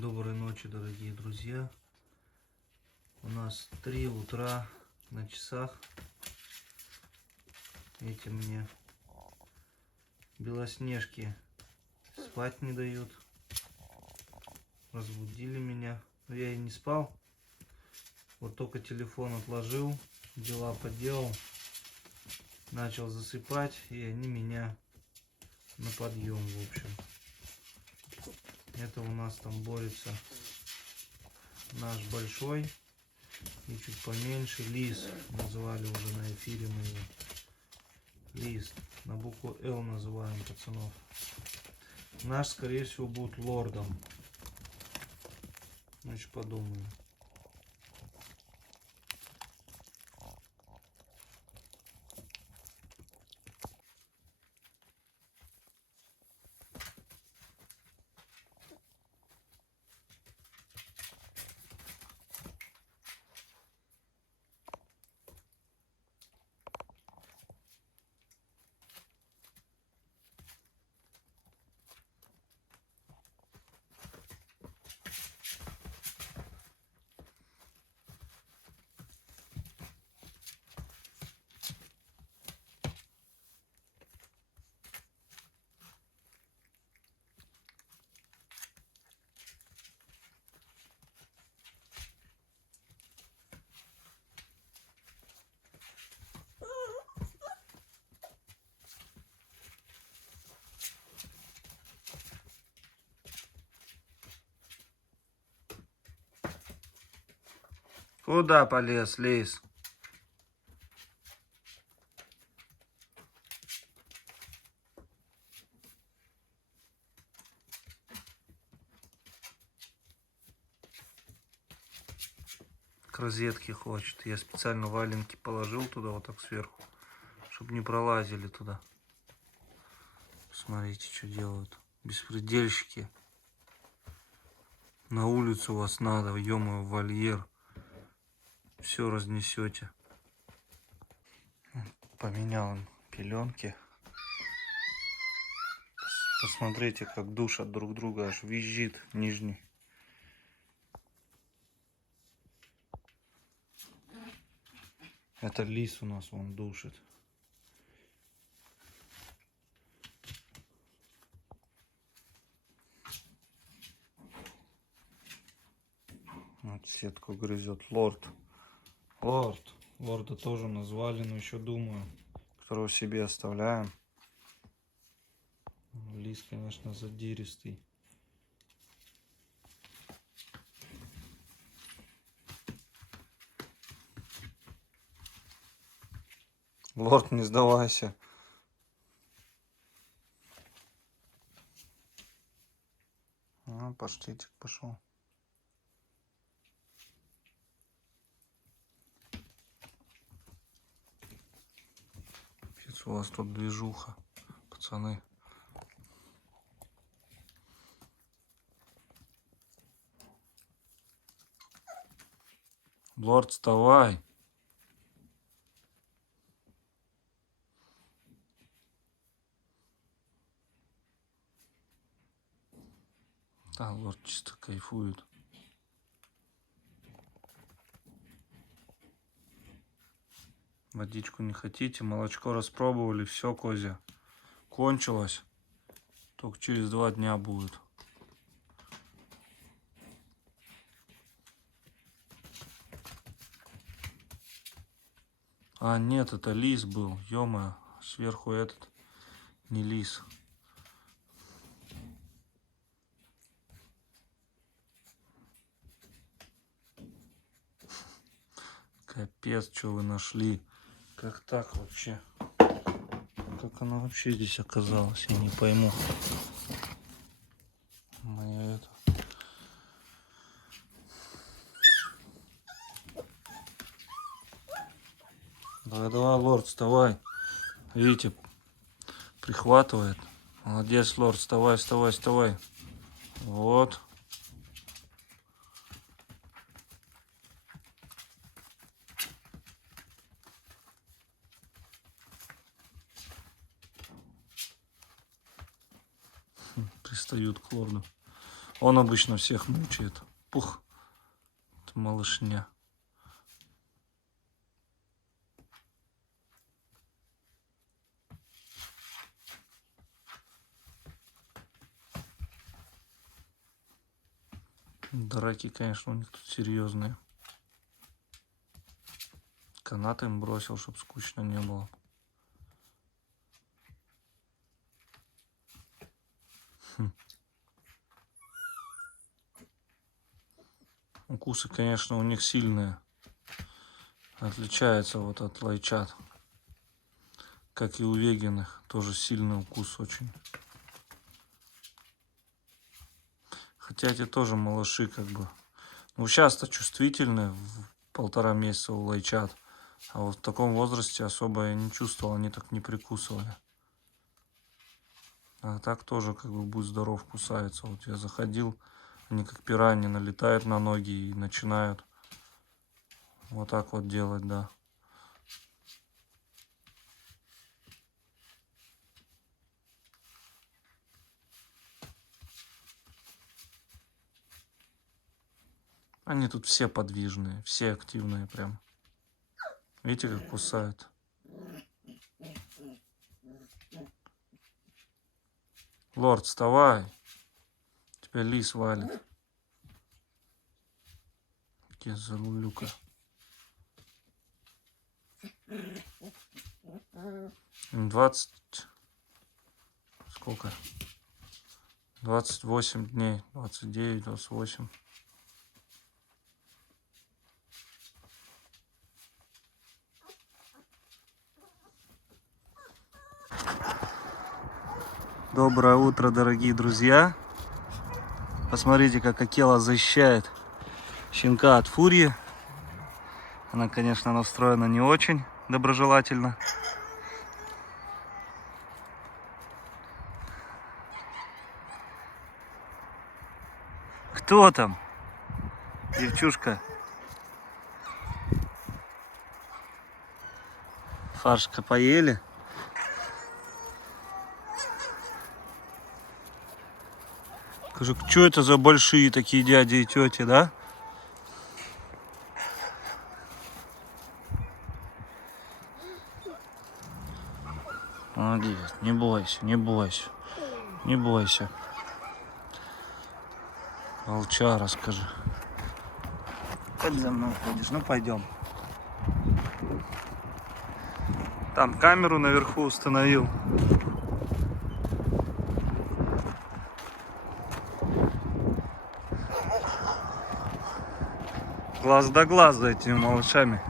Доброй ночи, дорогие друзья. У нас 3 утра на часах. Эти мне белоснежки спать не дают. Разбудили меня. Но я и не спал. Вот только телефон отложил, дела поделал. Начал засыпать, и они меня на подъем, в общем. Это у нас там борется наш большой и чуть поменьше Лис. Называли уже на эфире мы его. Лис. На букву Л называем пацанов. Наш, скорее всего, будет лордом. Значит, подумаем. Куда полез, Лис? К розетке хочет. Я специально валенки положил туда вот так сверху, чтобы не пролазили туда. Смотрите, что делают. Беспредельщики. На улицу вас надо, ё-моё, вольер. Все разнесете. Поменял он пеленки. Посмотрите, как душат друг друга, аж визжит нижний. Это Лис у нас, он душит. Вот сетку грызет лорд. Лорда тоже назвали, но еще думаю, которого себе оставляем. Лис, конечно, задиристый. Лорд, не сдавайся. Паштетик пошел. У вас тут движуха, пацаны. Лорд, вставай. Да, лорд чисто кайфует. Водичку не хотите? Молочко распробовали, все, Козя. Кончилось. Только через 2 дня будет. А, нет, это Лис был. Ё-моё, сверху этот не Лис. Капец, что вы нашли. Как так вообще? Как она вообще здесь оказалась? Я не пойму. Моя это... Давай, лорд, вставай. Видите, прихватывает. Молодец, лорд, вставай. Вот. Пристают к лорду. Он обычно всех мучает. Пух. Это малышня. Драки, конечно, у них тут серьезные. Канат им бросил, чтобы скучно не было. Укусы, конечно, у них сильные. Отличается вот от лайчат. Как и у вегиных. Тоже сильный укус очень. Хотя эти тоже малыши как бы. Ну, сейчас-то чувствительны. В 1,5 месяца у лайчат. А вот в таком возрасте особо я не чувствовал. Они так не прикусывали. А так тоже как бы будь здоров кусаются. Вот я заходил. Они как пираньи налетают на ноги и начинают вот так вот делать, да. Они тут все подвижные, все активные прям. Видите, как кусают? Лорд, вставай. Тебя лис валит. Какие залулюка. 20... Сколько? 28 дней. 29, 28. Доброе утро, дорогие друзья. Посмотрите, как Акела защищает щенка от фурии. Она, конечно, настроена не очень доброжелательно. Кто там? Девчушка. Фаршка поели? Скажи, что это за большие такие дяди и тети, да? Молодец, не бойся, не бойся, не бойся. Волчара, скажи. Хоть за мной ходишь, ну пойдем. Там камеру наверху установил. Глаз да глаз за этими малышами.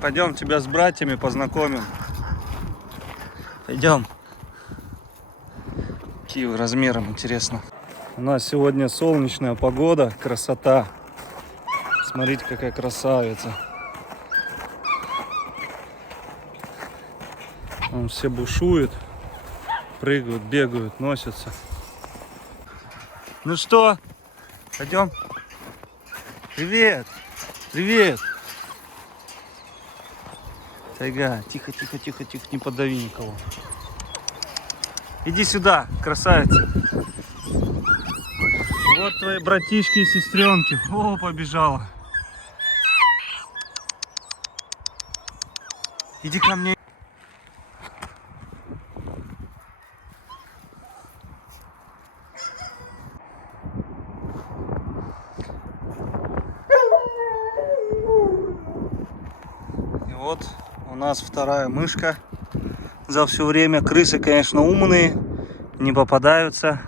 Пойдем, тебя с братьями познакомим. Пойдем. Какие размером, интересно. У нас сегодня солнечная погода, красота. Смотрите, какая красавица. Вон все бушуют, прыгают, бегают, носятся. Ну что, пойдем? Привет! Привет! Тайга, тихо, тихо, тихо, тихо, не подави никого. Иди сюда, красавица. Вот твои братишки и сестренки. О, побежала. Иди ко мне. И вот у нас вторая мышка за все время. Крысы, конечно, умные, не попадаются.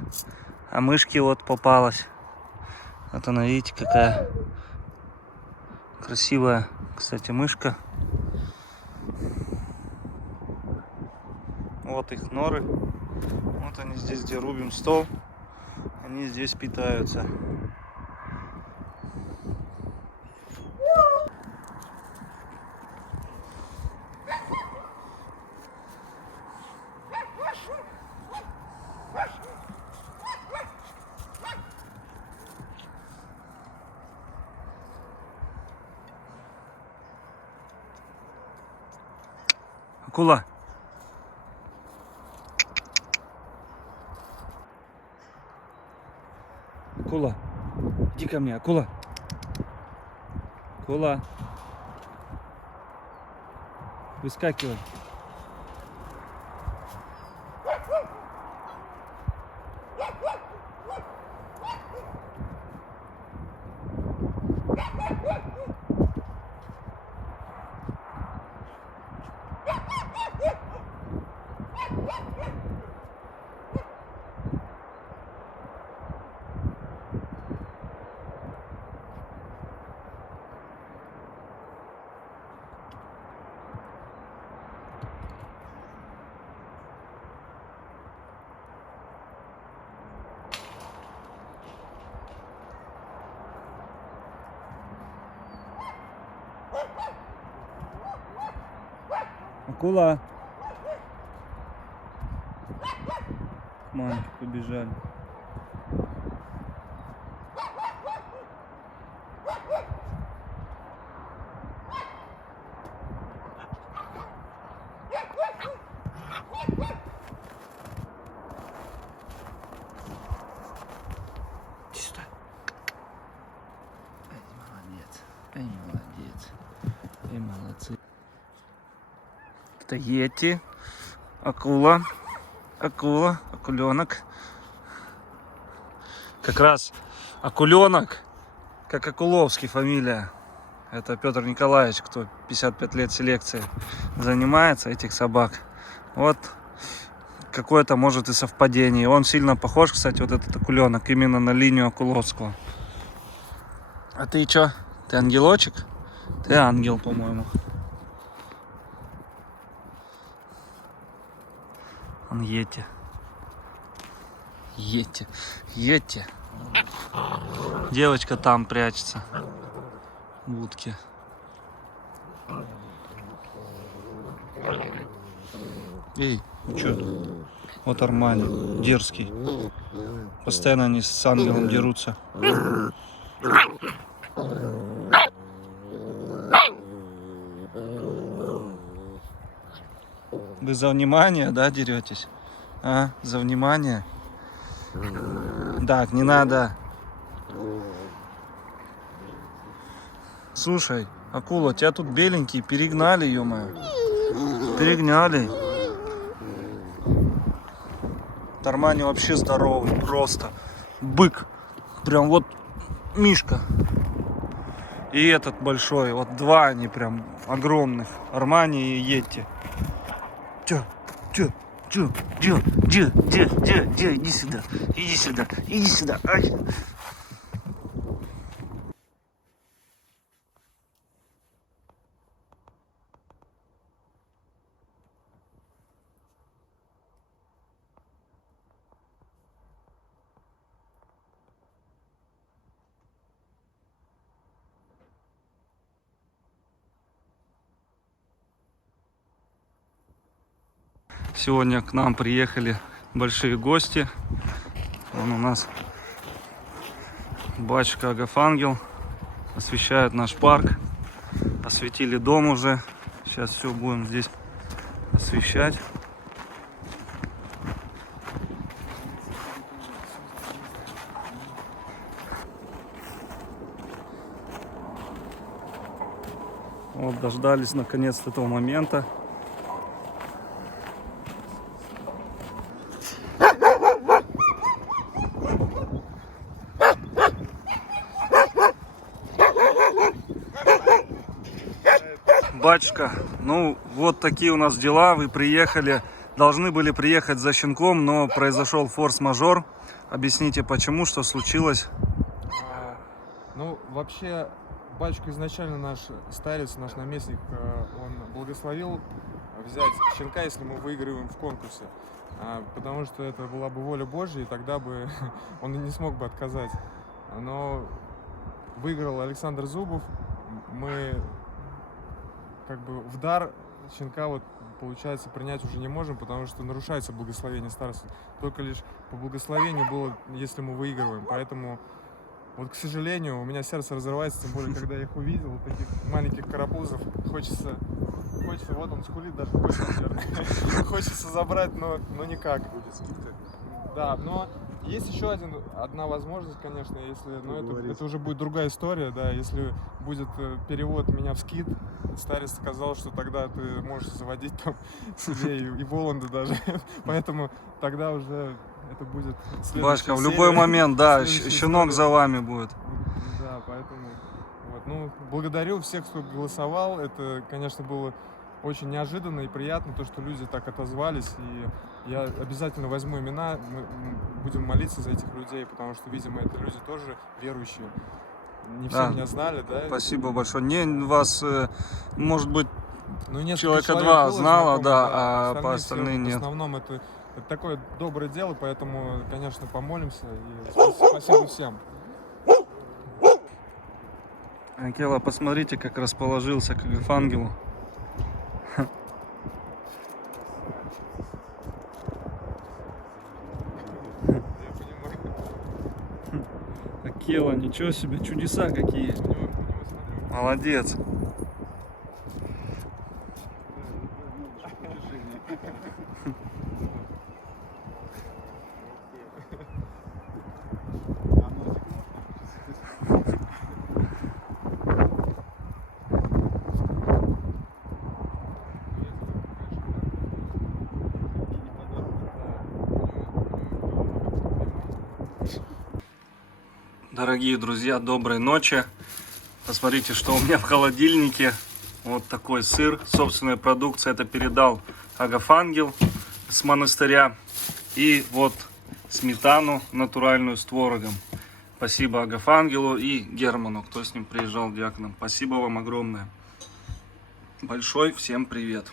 А мышки вот попалась. Вот она, видите, какая красивая, кстати, мышка. Вот их норы. Вот они здесь, где рубим стол. Они здесь питаются. Акула. Акула. Иди ко мне, акула. Акула. Выскакивай. Акула. Мальчики побежали. Иди сюда. Ай, молодец. Ай, молодец. Ай, молодцы. Это йети, акула, акула, акуленок. Как раз акуленок, как Акуловский фамилия. Это Петр Николаевич, кто 55 лет селекции занимается, этих собак. Вот какое-то может и совпадение. Он сильно похож, кстати, вот этот акуленок, именно на линию Акуловского. А ты чё? Ты ангелочек? Ты ангел, по-моему. Он йети. Йети. Йети. Девочка там прячется. В будке. Эй, ну чё? Вот Армани. Дерзкий. Постоянно они с ангелом дерутся. Вы за внимание, да, деретесь? А, за внимание? Так, не надо. Слушай, акула, тебя тут беленькие перегнали, ё-моё. Перегнали. Армани вообще здоровый, просто. Бык. Прям вот мишка. И этот большой. Вот два они прям огромных. Армани и йети. Чё? Иди сюда. Иди сюда. Иди сюда. Ай. Сегодня к нам приехали большие гости. Вон у нас батюшка Агафангел освещает наш парк. Осветили дом уже. Сейчас все будем здесь освещать. Вот дождались наконец-то этого момента. Батюшка, ну вот такие у нас дела. Вы приехали, должны были приехать за щенком, но произошел форс-мажор. Объясните, почему, что случилось? Ну, вообще, батюшка изначально наш старец, наш наместник, он благословил взять щенка, если мы выигрываем в конкурсе. Потому что это была бы воля Божья, и тогда бы он не смог бы отказать. Но выиграл Александр Зубов. Мы как бы в дар щенка вот получается принять уже не можем, потому что нарушается благословение старца. Только лишь по благословению было, если мы выигрываем. Поэтому вот, к сожалению, у меня сердце разрывается, тем более, когда я их увидел, вот таких маленьких карапузов. Хочется хочется, вот он скулит, даже хочется, наверное. Хочется забрать, но никак. Да, но есть еще одна возможность, конечно, если, но это уже будет другая история, да, если будет перевод меня в скит, старец сказал, что тогда ты можешь заводить там себе и Воланда даже, поэтому тогда уже это будет следующая Башка, в серия, любой момент, да, следующая щенок история. за вами будет. Да, поэтому, вот, ну, благодарю всех, кто голосовал, это, конечно, было очень неожиданно и приятно, то, что люди так отозвались, и я обязательно возьму имена, мы будем молиться за этих людей, потому что, видимо, это люди тоже верующие, не все Да. меня знали, да. Спасибо большое. Не вас, может быть, Ну, несколько человека человек два было знало, знакомых, да, а по все, остальным нет. В основном это такое доброе дело, поэтому, конечно, помолимся, и спасибо всем. Акела, посмотрите, как расположился к Архангелу. Я понимаю. Акела, ничего себе, чудеса какие. Молодец. Дорогие друзья, доброй ночи. Посмотрите, что у меня в холодильнике. Вот такой сыр, собственная продукция. Это передал Агафангел с монастыря. И вот сметану натуральную с творогом. Спасибо Агафангелу и Герману, кто с ним приезжал диаконом. Спасибо вам огромное. Большой всем привет.